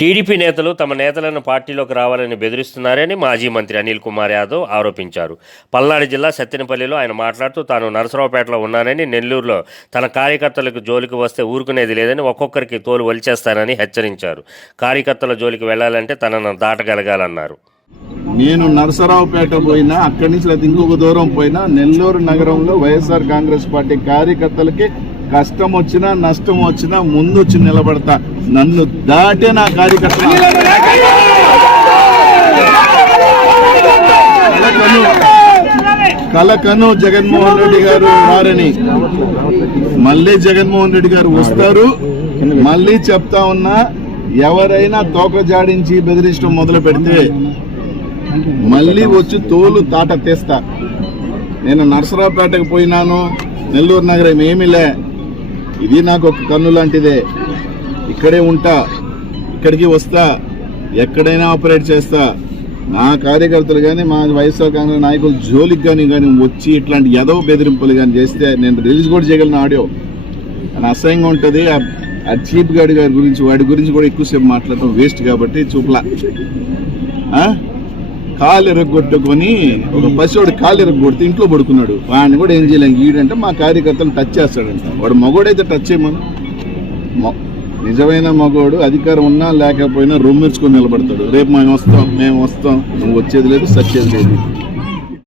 TDP నేతలు తమ నేతలను పార్టీలోకి రావాలని బెదిరిస్తున్నారని మాజీ మంత్రి అనిల్ కుమార్ యాదవ్ ఆరోపించారు. పల్నాడు జిల్లా సత్తెనపల్లిలో ఆయన మాట్లాడుతూ తాను నరసరావుపేటలో ఉన్నానని నెల్లూరులో తన కార్యకర్తలకు జోలికి వస్తే ఊరుకునేది లేదని ఒక్కొక్కరికి తోలు వలిచేస్తానని హెచ్చరించారు. కార్యకర్తల జోలికి వెళ్ళాలంటే తనను దాటగలగాలన్నారు. నేను నరసరావుపేట పోయినా అక్కడి నుంచి లేదా ఇంకొక దూరం పోయినా నెల్లూరు నగరంలో వైఎస్ఆర్ కాంగ్రెస్ పార్టీ కార్యకర్తలకి కష్టం వచ్చినా నష్టం వచ్చినా ముందు వచ్చి నిలబడతా. నన్ను దాటే నా కార్యకర్త. కలకను. కలకను జగన్మోహన్ రెడ్డి గారు వారని మళ్ళీ జగన్మోహన్ రెడ్డి గారు వస్తారు. మళ్ళీ చెప్తా ఉన్నా ఎవరైనా తోక జాడించి బెదిరించడం మొదలు పెడితే మళ్ళీ వచ్చి తోలు తాట తీస్తా. నేను నర్సరావుపేటకు పోయినాను నెల్లూరు నగరం ఏమీ లే. ఇది నాకు ఒక కన్ను లాంటిదే. ఇక్కడే ఉంటా ఇక్కడికి వస్తా ఎక్కడైనా ఆపరేట్ చేస్తా. నా కార్యకర్తలు కానీ మా వైఎస్ఆర్ కాంగ్రెస్ నాయకులు జోలికి కానీ కానీ వచ్చి ఇట్లాంటి ఎదవ బెదిరింపులు కానీ చేస్తే నేను రిలీజ్ కూడా చేయగలను ఆడియో. అని అసహ్యంగా ఉంటుంది. ఆ- ఆ చీప్ గాడి గారి గురించి వాడి గురించి కూడా ఎక్కువసేపు మాట్లాడటం వేస్ట్ కాబట్టి చూపలా. కాలిరగొట్టుకొని ఒక పసివాడు కాలిరగొడితే ఇంట్లో పడుకున్నాడు. వాడిని కూడా ఏం చేయలేం. ఈడంటే మా కార్యకర్తలు టచ్ చేస్తాడంట. వాడు మగోడైతే టచ్ చేయమను. నిజమైన మగోడు అధికారం ఉన్నా లేకపోయినా రొమ్మిర్చుకొని నిలబడతాడు. రేపు మేము వస్తాం మేము వస్తాం. నువ్వు వచ్చేది లేదు సచ్చేది లేదు.